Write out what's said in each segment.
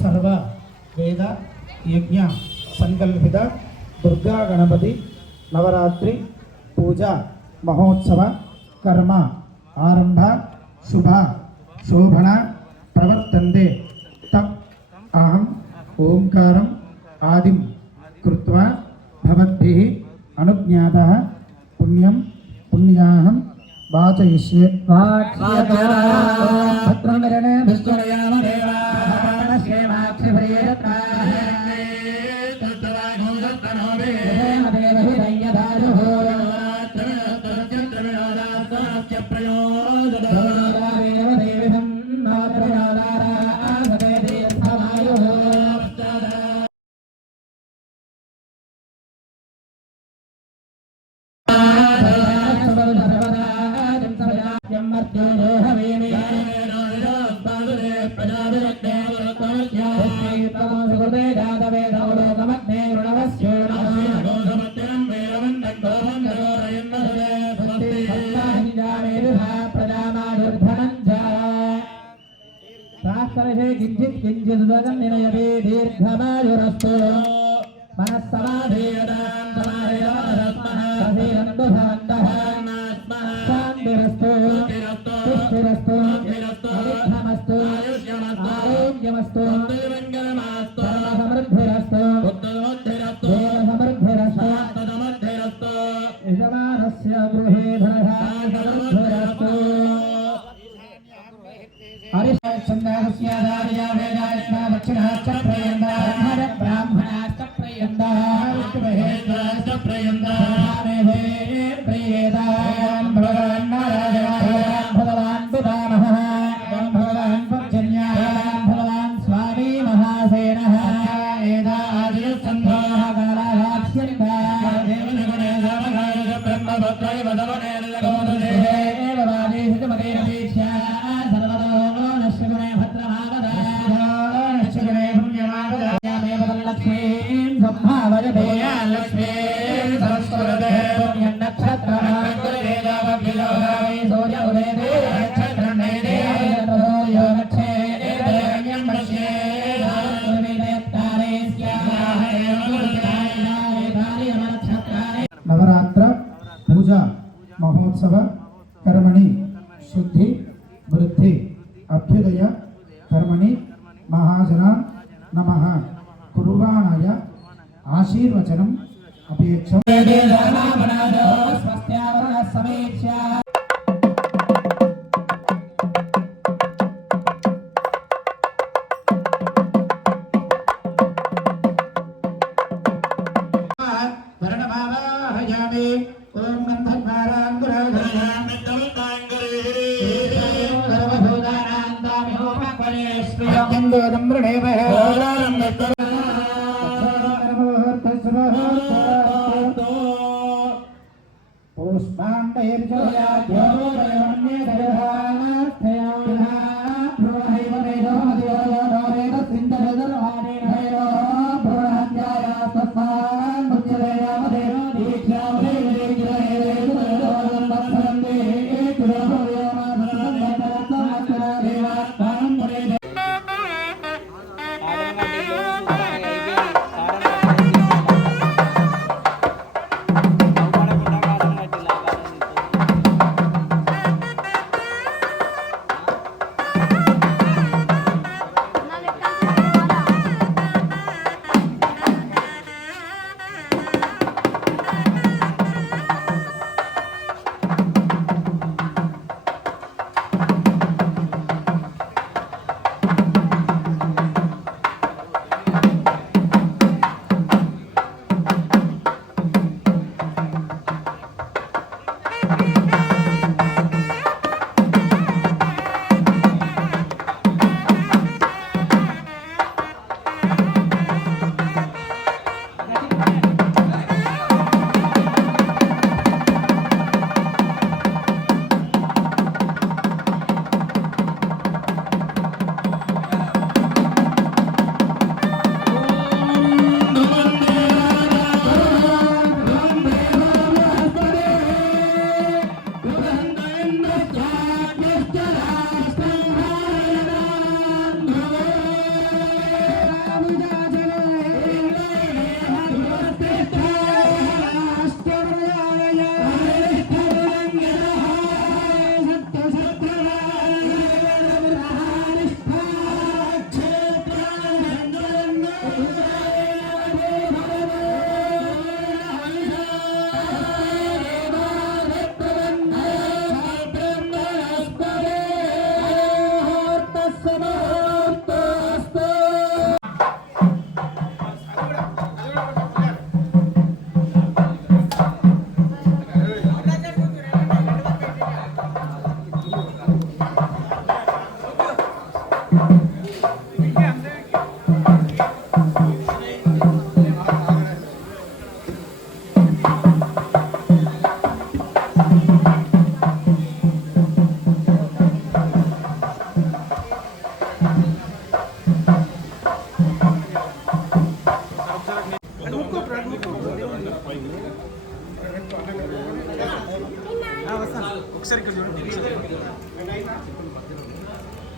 सर्व वेद यज्ञ संकल्पित दुर्गा गणपति नवरात्रि पूजा महोत्सव कर्म आरंभ शुभ शोभना प्रवर्तन्ते तत् अहम ओंकारम् आदिं कृत्वा भवद्भिः अनुज्ञातः पुण्यं पुण्याहं वाचयिष्ये। किंचित किंचित निनयते दीर्घमायुरस्तु मनस्समाधीयतां समाधीयतां ससीरन्तु भवन्तः शान्तिरस्तु पुष्टिरस्तु अविघ्नमस्तु आरोग्यमस्तु मंगलमस्तु समृद्धिरस्तु देवसमृद्धिरस्तु यजमानस्य गृहे धनः समृद्धिरस्तु हरिश्चन्द्रस्य वेदायस्मा दक्षिणाश्च प्रयन्ता ब्राह्मणाश्च प्रयन्ता विष्णुमहेश्वराश्च प्रयन्ता प्रियेदान् भगवान् नारायणान् भगवान् पितामहः भगवान् पर्जन्यान् भगवान् स्वामी महासेनः एदादिसन्धोः कालाक्षिण्डः देवगणे समगाय ब्रह्मभद्रय वदवने लगोदे एववादिहितमदेवीक्षा नवरात्र पूजा महोत्सव कर्मणि शुद्धि वृद्धि अभ्युदय कर्मणि महाजना नमः कुर्वाणाय आशीर्वचनम् अपेक्षम्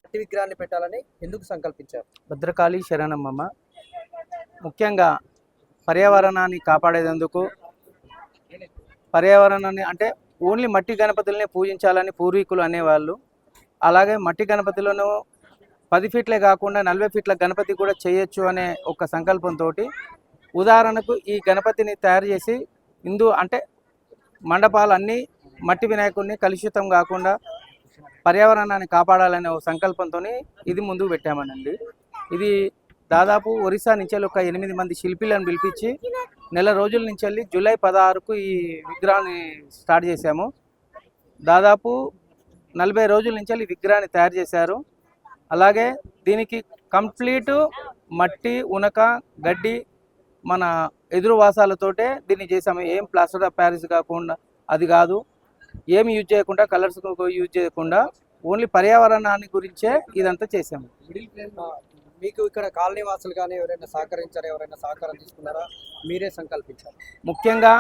మట్టి విగ్రహాన్ని పెట్టాలని ఎందుకు సంకల్పించారు? భద్రకాళి శరణమ్మ ముఖ్యంగా పర్యావరణాన్ని కాపాడేందుకు, పర్యావరణాన్ని అంటే ఓన్లీ మట్టి గణపతులనే పూజించాలని పూర్వీకులు అనేవాళ్ళు. అలాగే మట్టి గణపతిలోనూ 10 ఫీట్లే కాకుండా 40 ఫీట్ల గణపతి కూడా చేయొచ్చు అనే ఒక సంకల్పంతో, ఉదాహరణకు ఈ గణపతిని తయారు చేసి అంటే మండపాలన్నీ మట్టి వినాయకుడిని కలుషితం కాకుండా పర్యావరణాన్ని కాపాడాలనే ఒక సంకల్పంతో ఇది ముందుకు పెట్టామనండి. ఇది దాదాపు ఒరిస్సా నుంచి ఒక 8 మంది శిల్పీలను పిలిపించి నెల రోజుల నుంచి వెళ్ళి జూలై 16కు ఈ విగ్రహాన్ని స్టార్ట్ చేశాము. దాదాపు 40 రోజుల నుంచి ఈ విగ్రహాన్ని తయారు చేశారు. అలాగే దీనికి కంప్లీట్ మట్టి, ఉనక, గడ్డి, మన ఎదురు వాసాలతోటే దీన్ని చేసాము. ఏం ప్లాస్టర్ ఆఫ్ ప్యారిస్ కాకుండా, అది కాదు, ఏమి యూజ్ చేయకుండా, కలర్స్ యూజ్ చేయకుండా ఓన్లీ పర్యావరణాన్ని గురించే ఇదంతా చేసాము. మీకు ఇక్కడ కాలనీ వాసులు కానీ ఎవరైనా సహకరించారా? ఎవరైనా సహకారం తీసుకున్నారా? మీరే సంకల్పించారు? ముఖ్యంగా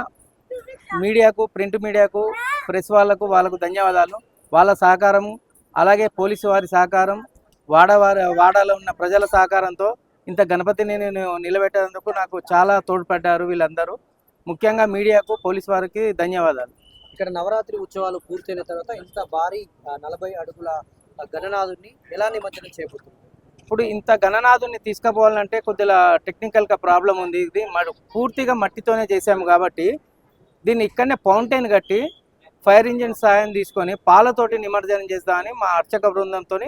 మీడియాకు, ప్రింట్ మీడియాకు, ప్రెస్ వాళ్ళకు ధన్యవాదాలు. వాళ్ళ సహకారం, అలాగే పోలీసు వారి సహకారం, వాడలో ఉన్న ప్రజల సహకారంతో ఇంత గణపతిని నేను నిలబెట్టేందుకు నాకు చాలా తోడ్పడ్డారు వీళ్ళందరూ. ముఖ్యంగా మీడియాకు, పోలీసు వారికి ధన్యవాదాలు. ఇక్కడ నవరాత్రి ఉత్సవాలు పూర్తయిన తర్వాత ఇంత భారీ 40 అడుగుల గణనాథుడిని ఎలా నిమజ్జనం చేయబోతుంది? ఇప్పుడు ఇంత గణనాథుని తీసుకుపోవాలంటే కొద్దిగా టెక్నికల్గా ప్రాబ్లం ఉంది. ఇది పూర్తిగా మట్టితోనే చేసాము కాబట్టి దీన్ని ఇక్కడనే ఫౌంటైన్ కట్టి ఫైర్ ఇంజిన్ సాయం తీసుకొని పాలతోటి నిమజ్జనం చేద్దామని మా అర్చక బృందంతో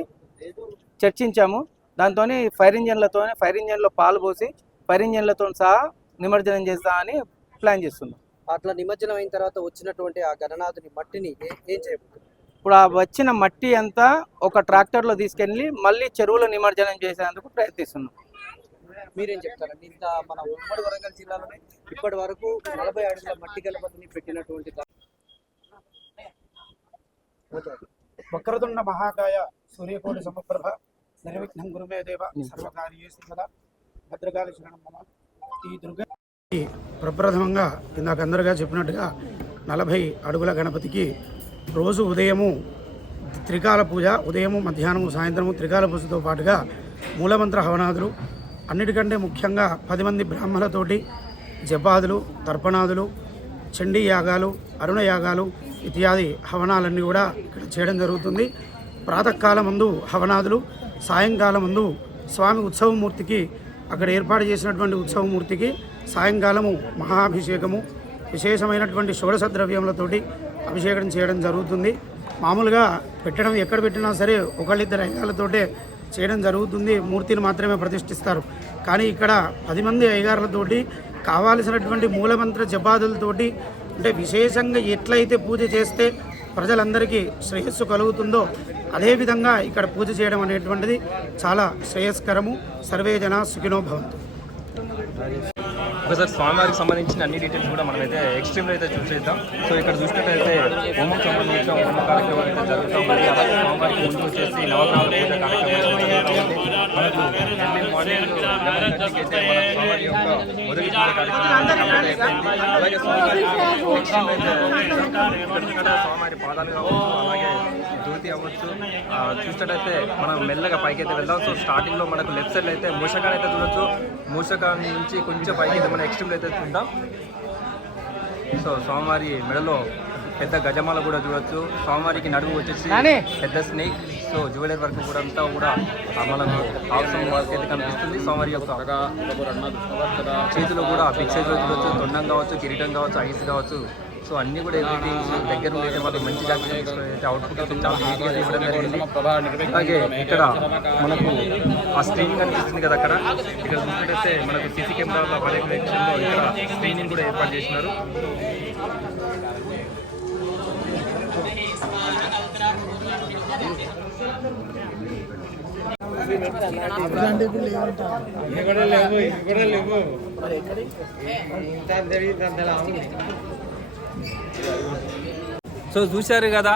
చర్చించాము. దాంతో ఫైర్ ఇంజన్లో పాలు పోసి ఫైర్ ఇంజన్లతో సహా నిమజ్జనం చేద్దామని ప్లాన్ చేస్తున్నాం. అట్లా నిమజ్జనం అయిన తర్వాత వచ్చినటువంటి ఆ గణనాథుని మట్టిని ఏం చేయబోతుంది? ఇప్పుడు ఆ వచ్చిన మట్టి అంతా ఒక ట్రాక్టర్లో తీసుకెళ్ళి మళ్ళీ చెరువులో నిమజ్జనం చేసేందుకు ప్రయత్నిస్తున్నాం. మీరేం చెప్తారండి? ఇంత మన ఉమ్మడి వరంగల్ జిల్లాలోనే ఇప్పటి వరకు 40 అడుగుల మట్టి గణపతిని పెట్టినటువంటి వక్రతుండ మహాకాయ సూర్యకోటి సమప్రభ నిర్విఘ్నం గురుమే దేవ సర్వకార్యేషు సదా భద్రకాళి శరణమ్మ. ఈ దుర్గా ప్రప్రథమంగా ఇందాక అందరుగా చెప్పినట్టుగా 40 అడుగుల గణపతికి రోజు ఉదయము త్రికాల పూజ, ఉదయము, మధ్యాహ్నము, సాయంత్రము త్రికాల పూజతో పాటుగా మూలమంత్ర హవనాదులు, అన్నిటికంటే ముఖ్యంగా 10 మంది బ్రాహ్మణులతోటి జపాదులు, తర్పణాదులు, చండీ యాగాలు, అరుణ యాగాలు ఇత్యాది హవనాలన్నీ కూడా ఇక్కడ చేయడం జరుగుతుంది. ప్రాతకాలం ముందు హవనాదులు, సాయంకాలం ముందు స్వామి ఉత్సవమూర్తికి, అక్కడ ఏర్పాటు చేసినటువంటి ఉత్సవమూర్తికి సాయంకాలము మహాభిషేకము, విశేషమైనటువంటి షోడశ ద్రవ్యములతోటి అభిషేకం చేయడం జరుగుతుంది. మామూలుగా పెట్టడం ఎక్కడ పెట్టినా సరే 1-2 అయ్యగారులతోటే చేయడం జరుగుతుంది. మూర్తిని మాత్రమే ప్రతిష్ఠిస్తారు. కానీ ఇక్కడ 10 మంది అయ్యగారులతోటి కావాల్సినటువంటి మూలమంత్ర జపాదులతోటి, అంటే విశేషంగా ఎట్లయితే పూజ చేస్తే ప్రజలందరికీ శ్రేయస్సు కలుగుతుందో అదేవిధంగా ఇక్కడ పూజ చేయడం అనేటువంటిది చాలా శ్రేయస్కరము. సర్వే జన సుఖినో భవంతు. ఒకసారి స్వామివారికి సంబంధించిన అన్ని డీటెయిల్స్ కూడా మనమైతే ఎక్స్ట్రీమ్లో అయితే చూసేద్దాం. సో ఇక్కడ చూసినట్టయితే హోమం సంబంధించిన హోమ కార్యక్రమాలు అయితే జరుగుతూ ఉంది. అలాగే స్వామివారికి ముందు వచ్చేసి నవగ్రహాల పూజ కార్యక్రమాలు జరుగుతూ ఉంది. మనకు ఎర్లీ మార్నింగ్ 11 గంటలకి అయితే మన స్వామివారి యొక్క మొదటి పూజ కార్యక్రమం అయిపోయింది. అలాగే స్వామివారి ఎక్స్ట్రీమ్ అయితే స్వామివారి పాదాలు కావచ్చు, అలాగే జ్యోతి అవ్వచ్చు. చూసినట్టయితే మనం మెల్లగా పైకి అయితే వెళ్దాం. సో స్టార్టింగ్లో మనకు లెఫ్ట్ సైడ్ అయితే మూషకాన్ని అయితే చూడొచ్చు. మూషకాన్ని నుంచి కొంచెం పైకి అయితే మనం ఎక్స్ట్రీమ్లో అయితే చూద్దాం. సో స్వామివారి మెడలో పెద్ద గజమాల కూడా చూడొచ్చు. స్వామివారికి నడుము వచ్చేసి పెద్ద స్నేక్. సో జ్యువెలరీ వర్క్ కూడా అంతా కూడా మనకు అవసరం వరకు అయితే కనిపిస్తుంది. స్వామివారి యొక్క చేతిలో కూడా బిగ్ సైజ్లో చూడొచ్చు. తొండం కావచ్చు, కిరీటం కావచ్చు, ఐస్ కావచ్చు. సో అన్నీ కూడా ఎవ్రీథింగ్ దగ్గర అయితే వాళ్ళు మంచి జాగ్రత్త తీసుకొని అయితే అవుట్పుట్ అయితే చాలా నీట్గా ఇవ్వడం జరిగింది. అలాగే ఇక్కడ మనకు ఆ స్క్రీన్ కనిపిస్తుంది కదా, అక్కడ ఇక్కడ చూసినట్టయితే మనకు సీసీ కెమెరాల పర్యవేక్షణలో ఇక్కడ స్క్రీనింగ్ కూడా ఏర్పాటు చేసినారు. సో చూశారు కదా,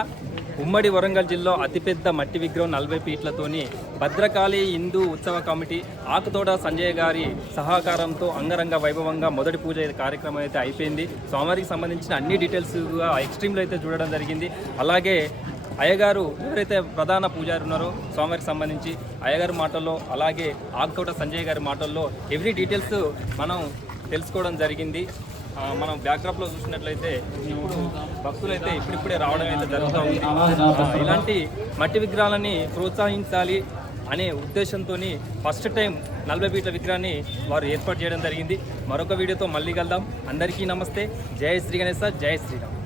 ఉమ్మడి వరంగల్ జిల్లా అతిపెద్ద మట్టి విగ్రహం 40 ఫీట్లతోని భద్రకాళి హిందూ ఉత్సవ కమిటీ ఆకుతోట సంజయ్ గారి సహకారంతో అంగరంగ వైభవంగా మొదటి పూజ కార్యక్రమం అయితే అయిపోయింది. స్వామివారికి సంబంధించిన అన్ని డీటెయిల్స్గా ఎక్స్ట్రీమ్లో అయితే చూడడం జరిగింది. అలాగే అయ్యగారు ఎవరైతే ప్రధాన పూజారి ఉన్నారో స్వామివారికి సంబంధించి అయ్యగారి మాటల్లో, అలాగే ఆకుతోట సంజయ్ గారి మాటల్లో ఎవ్రీ డీటెయిల్స్ మనం తెలుసుకోవడం జరిగింది. మనం బ్యాక్డ్రాప్లో చూసినట్లయితే ఇప్పుడు భక్తులైతే ఇప్పుడిప్పుడే రావడం అయితే జరుగుతూ ఉంది. ఇలాంటి మట్టి విగ్రహాలని ప్రోత్సహించాలి అనే ఉద్దేశంతో ఫస్ట్ టైం 40 ఫీట్ల విగ్రహాన్ని వారు ఏర్పాటు చేయడం జరిగింది. మరొక వీడియోతో మళ్ళీ కలుద్దాం. అందరికీ నమస్తే. జై శ్రీ గణేశ, జై శ్రీరామ్.